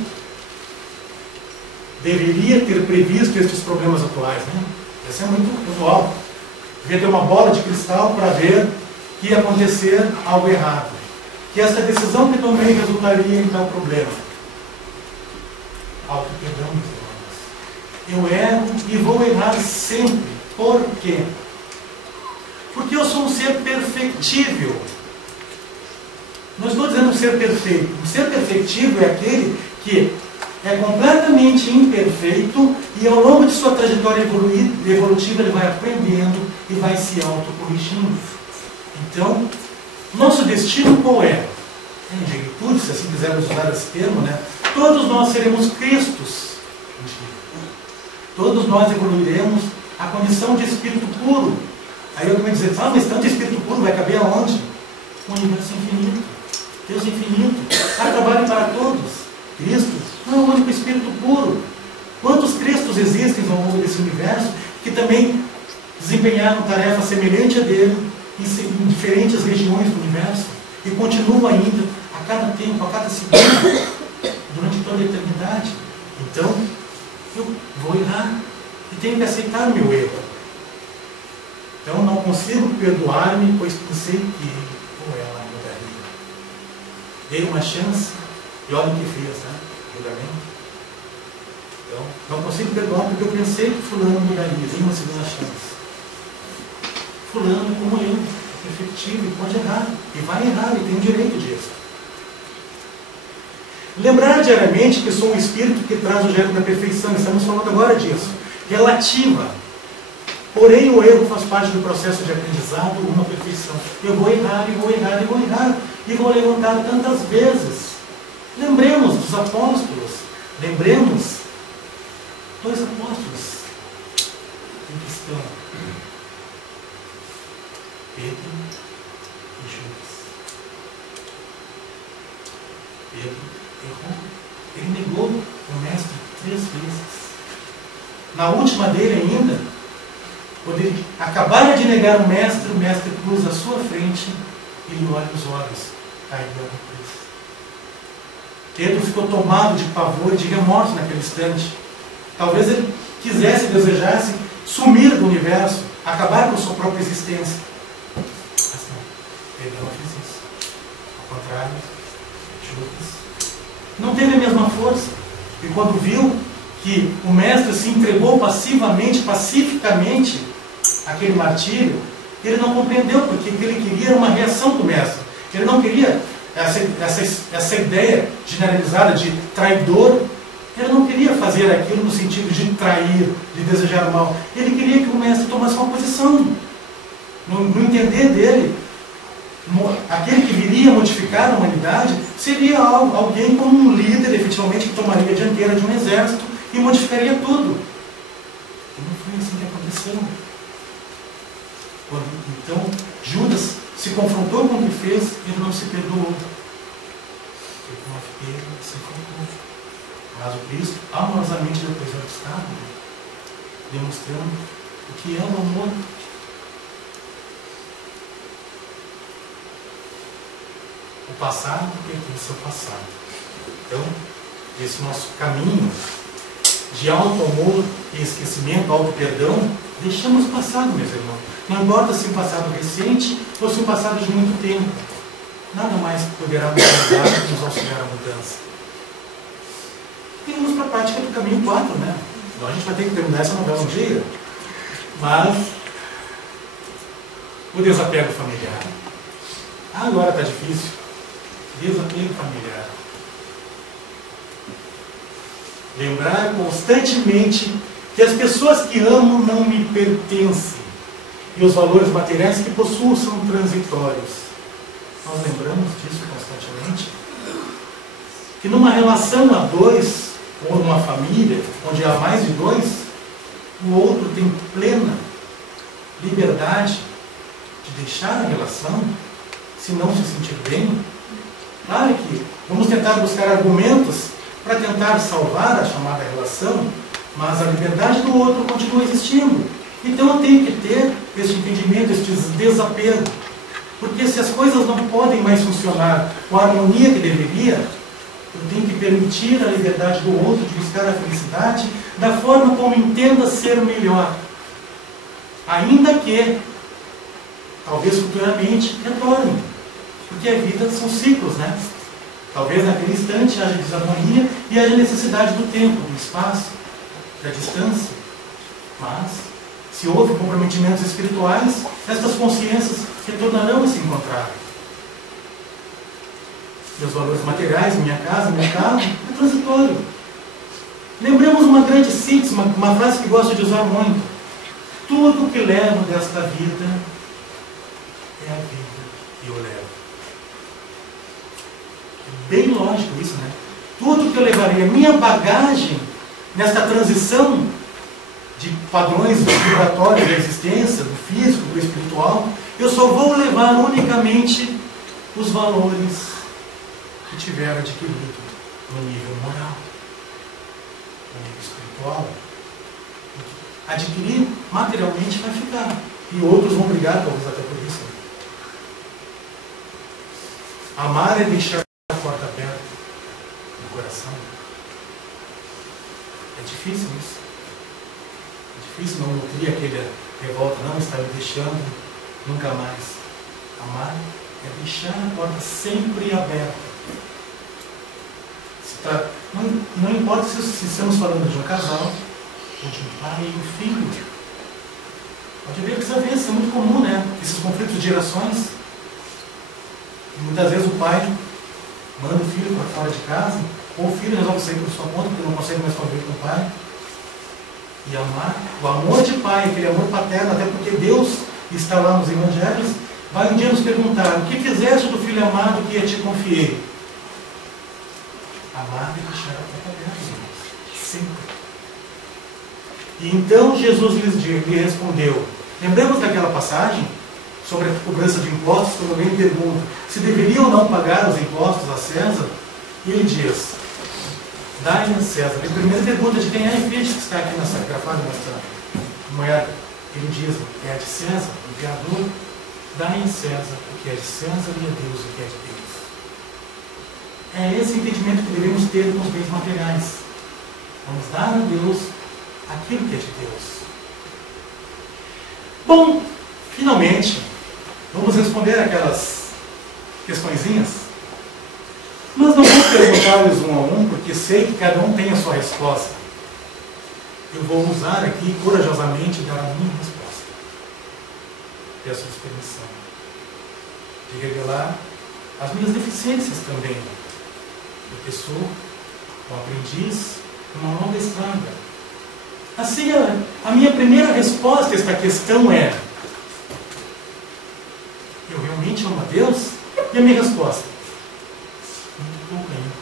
Deveria ter previsto estes problemas atuais, né? Isso é muito óbvio. Devia ter uma bola de cristal para ver que ia acontecer algo errado. Que essa decisão que tomei resultaria em tal problema. Auto-perdão, meus irmãos. Eu erro e vou errar sempre. Por quê? Porque eu sou um ser perfectível. Não estou dizendo um ser perfeito. Um ser perfectível é aquele que é completamente imperfeito e ao longo de sua trajetória evolutiva ele vai aprendendo e vai se autocorrigindo. Então, nosso destino qual é? Em negritude, se assim quisermos usar esse termo, né? Todos nós seremos Cristos. Todos nós evoluiremos a condição de espírito puro. Aí eu também dizer, mas tanto espírito puro vai caber aonde? O universo infinito. Deus infinito. Há trabalho para todos. Cristo não é o único espírito puro. Quantos Cristos existem ao longo desse universo que também desempenharam tarefa semelhante a dele em diferentes regiões do universo e continuam ainda a cada tempo, a cada segundo, durante toda a eternidade? Então, eu vou errar e tenho que aceitar o meu erro. Então, não consigo perdoar-me, pois pensei que ele ou ela mudaria. Dei uma chance e olha o que fez, né? Julgamento. Então, não consigo perdoar porque eu pensei que fulano mudaria. Dei uma segunda chance. Fulano, como eu, é perfectível e pode errar. E vai errar e tem o direito disso. Lembrar diariamente que sou um espírito que traz o gênero da perfeição. Estamos falando agora disso. Relativa. Porém, o erro faz parte do processo de aprendizado, uma perfeição. Eu vou errar, e vou errar, e vou errar. E vou levantar tantas vezes. Lembremos dos apóstolos. Lembremos dois apóstolos em questão. Ele negou o mestre 3 vezes. Na última dele ainda, quando ele acabar de negar o mestre cruza a sua frente e lhe olha nos olhos, caiu na cruz. Pedro ficou tomado de pavor e de remorso naquele instante. Talvez ele quisesse, desejasse sumir do universo, acabar com sua própria existência. Mas não, Pedro não fez isso. Ao contrário, Judas não teve a mesma força. E quando viu que o mestre se entregou passivamente, pacificamente àquele martírio, ele não compreendeu, porque o que ele queria era uma reação do mestre. Ele não queria essa ideia generalizada de traidor. Ele não queria fazer aquilo no sentido de trair, de desejar o mal. Ele queria que o mestre tomasse uma posição. No entender dele, aquele que viria modificar a humanidade seria alguém como um líder, efetivamente, que tomaria a dianteira de um exército e modificaria tudo. E não foi assim que aconteceu. Então, Judas se confrontou com o que fez e ele não se perdoou. Ele se confrontou. Mas o Cristo, amorosamente, depois do obstáculo, demonstrando o que é o amor. O passado pertence ao passado. Então, esse nosso caminho de auto-amor e esquecimento, auto-perdão, deixamos o passado, meus irmãos. Não importa se um passado recente ou se um passado de muito tempo. Nada mais poderá nos auxiliar a mudança. E vamos para a prática do caminho 4, né? Então a gente vai ter que terminar essa novela um dia. Mas o desapego familiar. Agora está difícil. Desapego familiar. Lembrar constantemente que as pessoas que amo não me pertencem e os valores materiais que possuo são transitórios. Nós lembramos disso constantemente. Que numa relação a dois, ou numa família, onde há mais de dois, o outro tem plena liberdade de deixar a relação, se não se sentir bem. Claro que vamos tentar buscar argumentos para tentar salvar a chamada relação, mas a liberdade do outro continua existindo. Então eu tenho que ter esse entendimento, esse desapego. Porque se as coisas não podem mais funcionar com a harmonia que deveria, eu tenho que permitir a liberdade do outro de buscar a felicidade da forma como entenda ser melhor. Ainda que, talvez futuramente, retorne. Porque a vida são ciclos, né? Talvez naquele instante haja desarmonia e haja necessidade do tempo, do espaço, da distância. Mas, se houve comprometimentos espirituais, estas consciências retornarão a se encontrar. Meus valores materiais, minha casa, meu carro, é transitório. Lembremos uma grande síntese, uma frase que gosto de usar muito. Tudo que levo desta vida é a vida que eu levo. É bem lógico isso, né? Tudo que eu levaria, minha bagagem nesta transição de padrões vibratórios da existência, do físico, do espiritual, eu só vou levar unicamente os valores que tiveram adquirido no nível moral, no nível espiritual. Adquirir materialmente vai ficar. E outros vão brigar, talvez até por isso. Amar é deixar a porta aberta no coração. É difícil isso. É difícil não nutrir aquele revolta, não estar me deixando nunca mais. Amar é deixar a porta sempre aberta. Não importa se estamos falando de um casal, ou de um pai e um filho. Pode ver que isso é muito comum, né? Esses conflitos de gerações. E muitas vezes o pai manda o filho para fora de casa, ou o filho resolve sair por sua conta porque não consegue mais conviver com o pai. E amar, o amor de pai, aquele amor paterno, até porque Deus está lá nos evangelhos, vai um dia nos perguntar: o que fizeste do filho amado que eu te confiei? Amar e deixar a porta aberta, irmãos. Sempre. E então Jesus lhe respondeu. Lembramos daquela passagem sobre a cobrança de impostos, quando alguém pergunta se deveria ou não pagar os impostos a César? E ele diz: Dai a César. A primeira pergunta de quem é a ficha que está aqui nessa gravada, nessa moeda. Ele diz, é de César, o imperador. Dai a César o que é de César e a Deus o que é de Deus. É esse entendimento que devemos ter com os bens materiais. Vamos dar a Deus aquilo que é de Deus. Bom, finalmente, vamos responder aquelas questõezinhas. Mas não vou perguntar-lhes um a um, porque sei que cada um tem a sua resposta. Eu vou usar aqui corajosamente dar a minha resposta. Peço-lhes permissão de revelar as minhas deficiências também, porque sou um aprendiz numa longa estrada. Assim, a minha primeira resposta a esta questão é: eu realmente amo a Deus? E a minha resposta: muito pouco ainda.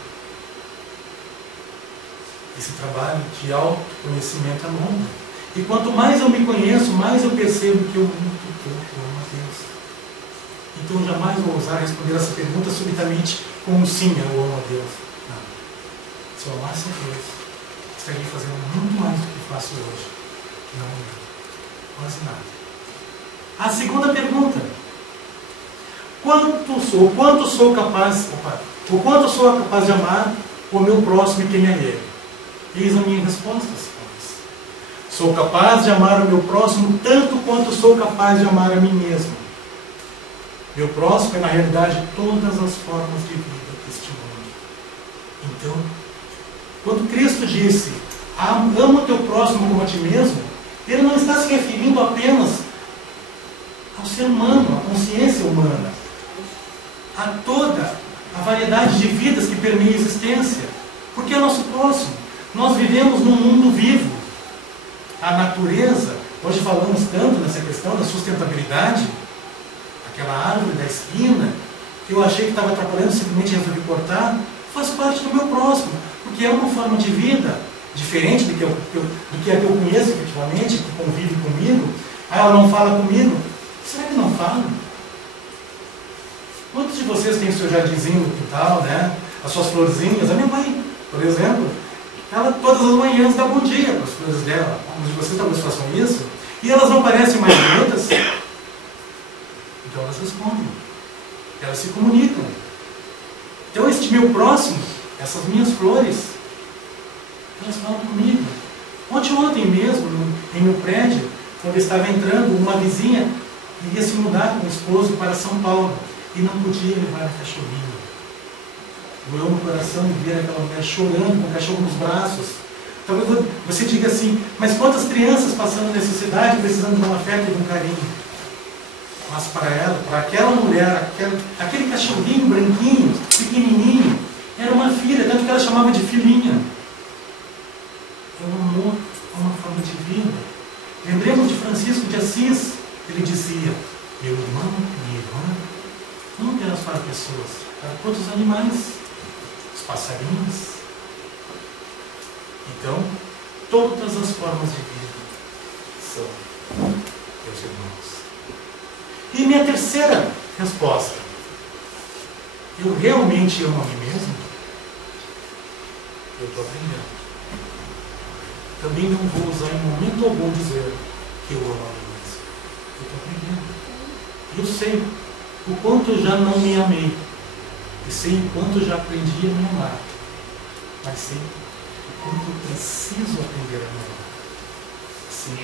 Esse trabalho de autoconhecimento é longo. E quanto mais eu me conheço, mais eu percebo que eu muito pouco amo a Deus. Então jamais vou ousar responder essa pergunta subitamente com um sim, eu amo a Deus. Não. Se eu amasse a Deus, estaria fazendo muito mais do que faço hoje. Não, quase nada. A segunda pergunta: quanto sou capaz de amar o meu próximo e quem é ele? Eis a minha resposta, senhores. Sou capaz de amar o meu próximo tanto quanto sou capaz de amar a mim mesmo. Meu próximo é, na realidade, todas as formas de vida deste mundo. Então, quando Cristo disse, ama o teu próximo como a ti mesmo, Ele não está se referindo apenas ao ser humano, à consciência humana, a toda a variedade de vidas que permeia a existência, porque é nosso próximo. Nós vivemos num mundo vivo. A natureza, hoje falamos tanto nessa questão da sustentabilidade, aquela árvore da esquina, que eu achei que estava atrapalhando, simplesmente resolvi cortar, faz parte do meu próximo, porque é uma forma de vida diferente do que eu conheço efetivamente, que convive comigo. Ela não fala comigo. Será que não fala? Quantos de vocês têm o seu jardinzinho no quintal, né? As suas florzinhas? A minha mãe, por exemplo, ela todas as manhãs dá bom dia para as flores dela. Alguns de vocês talvez façam isso. E elas não parecem mais bonitas? Então elas respondem. Elas se comunicam. Então este meu próximo, essas minhas flores, elas falam comigo. Ontem mesmo, em meu prédio, quando eu estava entrando, uma vizinha ia se mudar com o esposo para São Paulo e não podia levar a cachorrinho. Doeu no coração de ver aquela mulher chorando com o cachorro nos braços. Talvez você diga assim, mas quantas crianças passando necessidade, precisando de um afeto e de um carinho? Mas para ela, para aquela mulher, aquele cachorrinho branquinho, pequenininho, era uma filha, tanto que ela chamava de filhinha. É um amor, é uma forma de vida. Lembremos de Francisco de Assis. Ele dizia, meu irmão, minha irmã, não apenas para pessoas, para todos os animais, os passarinhos. Então, todas as formas de vida são meus irmãos. E minha terceira resposta: eu realmente amo a mim mesmo? Eu estou aprendendo. Também não vou usar em momento algum dizer que eu amo a mim mesmo. Eu estou aprendendo. Eu sei o quanto eu já não me amei. E sei o quanto eu já aprendi a me amar. Mas sei o quanto eu preciso aprender a me amar. Sim.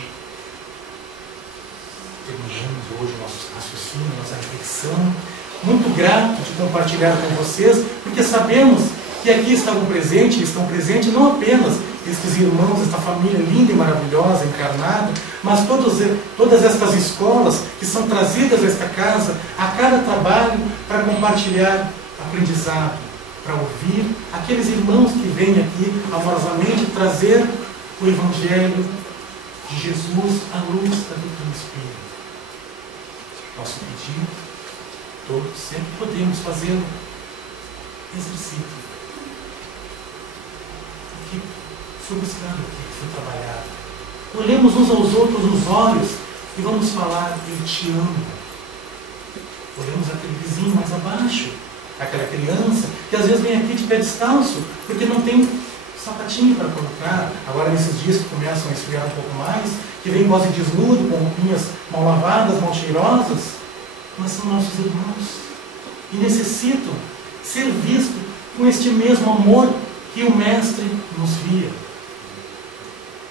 Terminamos hoje o nosso raciocínio, nossa reflexão. Muito grato de compartilhar com vocês, porque sabemos que aqui estão presentes não apenas estes irmãos, esta família linda e maravilhosa, encarnada, mas todas estas escolas que são trazidas a esta casa, a cada trabalho, para compartilhar aprendizado, para ouvir aqueles irmãos que vêm aqui amorosamente trazer o Evangelho de Jesus à luz da doutrina espírita. Nosso pedido, todos sempre podemos fazer exercício. O que foi buscado, o que foi trabalhado. Olhemos uns aos outros nos olhos e vamos falar, eu te amo. Olhamos aquele vizinho mais abaixo, aquela criança que às vezes vem aqui de pé descalço, porque não tem sapatinho para colocar, agora nesses dias que começam a esfriar um pouco mais, que vem quase desnudo, com roupinhas mal lavadas, mal cheirosas, mas são nossos irmãos e necessitam ser vistos com este mesmo amor que o Mestre nos via.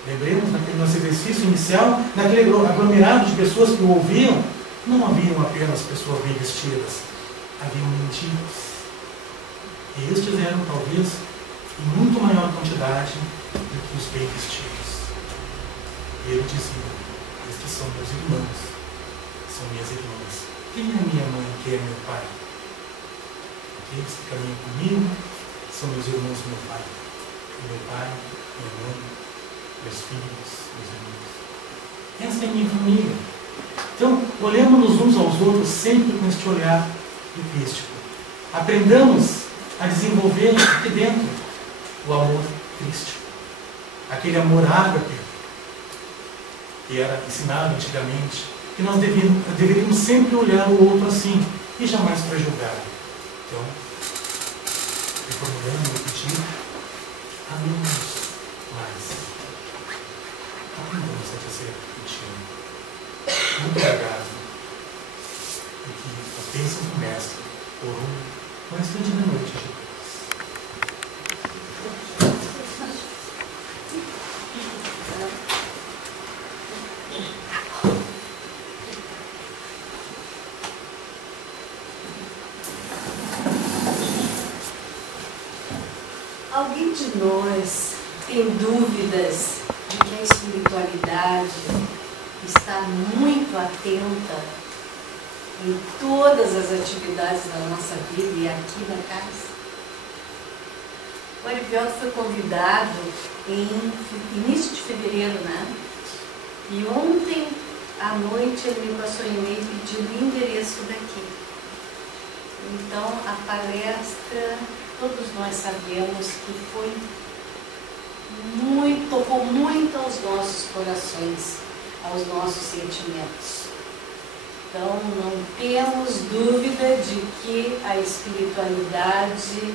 Lembremos naquele nosso exercício inicial, naquele aglomerado de pessoas que o ouviam, não haviam apenas pessoas bem vestidas, haviam mendigos. E estes eram, talvez, em muito maior quantidade do que os bem vestidos. E ele dizia: estes são meus irmãos, são minhas irmãs. Quem é minha mãe, quem é meu pai? Aqueles que caminham comigo são meus irmãos e meu pai. Meu pai, minha mãe, meus filhos, meus irmãos. Essa é a minha família. Então, olhemos-nos uns aos outros sempre com este olhar eucarístico. Aprendamos a desenvolver aqui dentro o amor crístico. Aquele amor ágape que era ensinado antigamente, que nós deveríamos sempre olhar o outro assim e jamais para julgar. Então, reformulando o pedido, amemos mais. Aprendamos a dizer que te amo. Muito obrigado. E que as bênçãos do Mestre corram o restante da noite de Deus. Alguém de nós tem dúvidas de que a espiritualidade está muito atenta em todas as atividades da nossa vida e aqui na casa? O Arivelto foi convidado em início de fevereiro, né? E ontem à noite ele me passou um e-mail pedindo o endereço daqui. Então a palestra, todos nós sabemos que foi muito, tocou muito aos nossos corações, aos nossos sentimentos. Então não temos dúvida de que a espiritualidade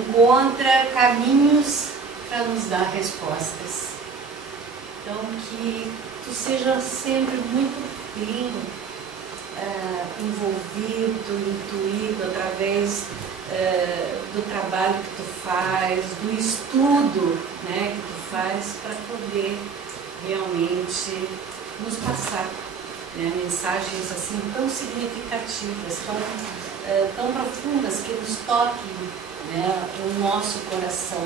encontra caminhos para nos dar respostas. Então que tu seja sempre muito bem envolvido, intuído através do trabalho que tu faz, do estudo, né, que tu faz para poder realmente nos passar, né, mensagens assim tão significativas, tão profundas, que nos toquem, né, o nosso coração.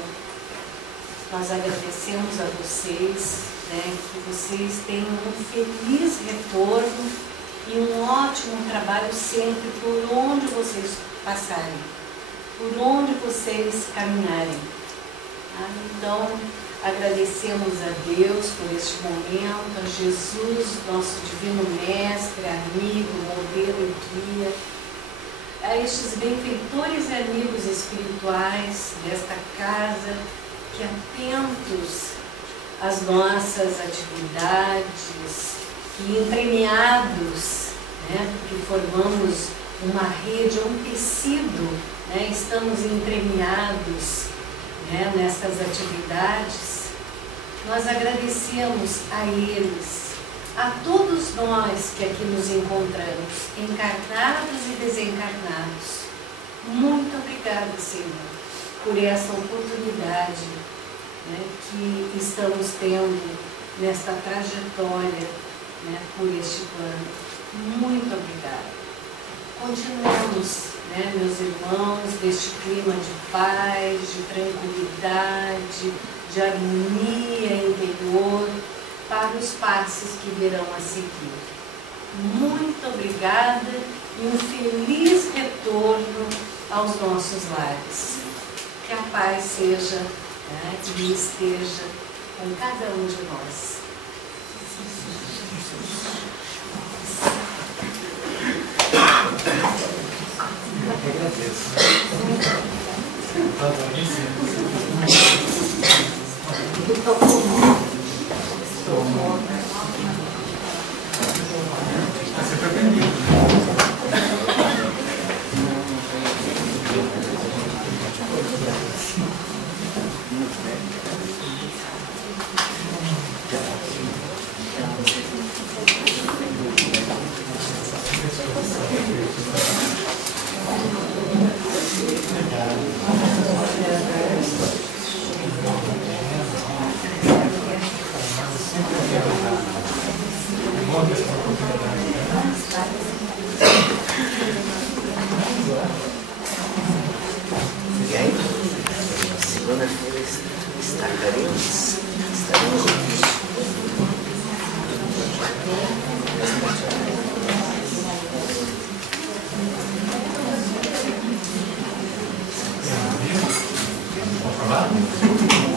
Nós agradecemos a vocês, né, que vocês tenham um feliz retorno e um ótimo trabalho sempre por onde vocês passarem, por onde vocês caminharem. Então, agradecemos a Deus por este momento, a Jesus, nosso divino mestre, amigo, modelo e guia, a estes benfeitores e amigos espirituais desta casa, que atentos às nossas atividades e entremeados, né, porque formamos uma rede, um tecido, né, estamos entremeados, né, nessas atividades. Nós agradecemos a eles, a todos nós que aqui nos encontramos, encarnados e desencarnados. Muito obrigada, Senhor, por essa oportunidade, né, que estamos tendo nesta trajetória, né, por este plano. Muito obrigada. Continuemos, né, meus irmãos, deste clima de paz, de tranquilidade, de harmonia interior, para os passos que virão a seguir. Muito obrigada e um feliz retorno aos nossos lares. Que a paz seja, né, e esteja com cada um de nós. Eu agradeço. Está sempre aprendendo. Estaremos Vamos provar?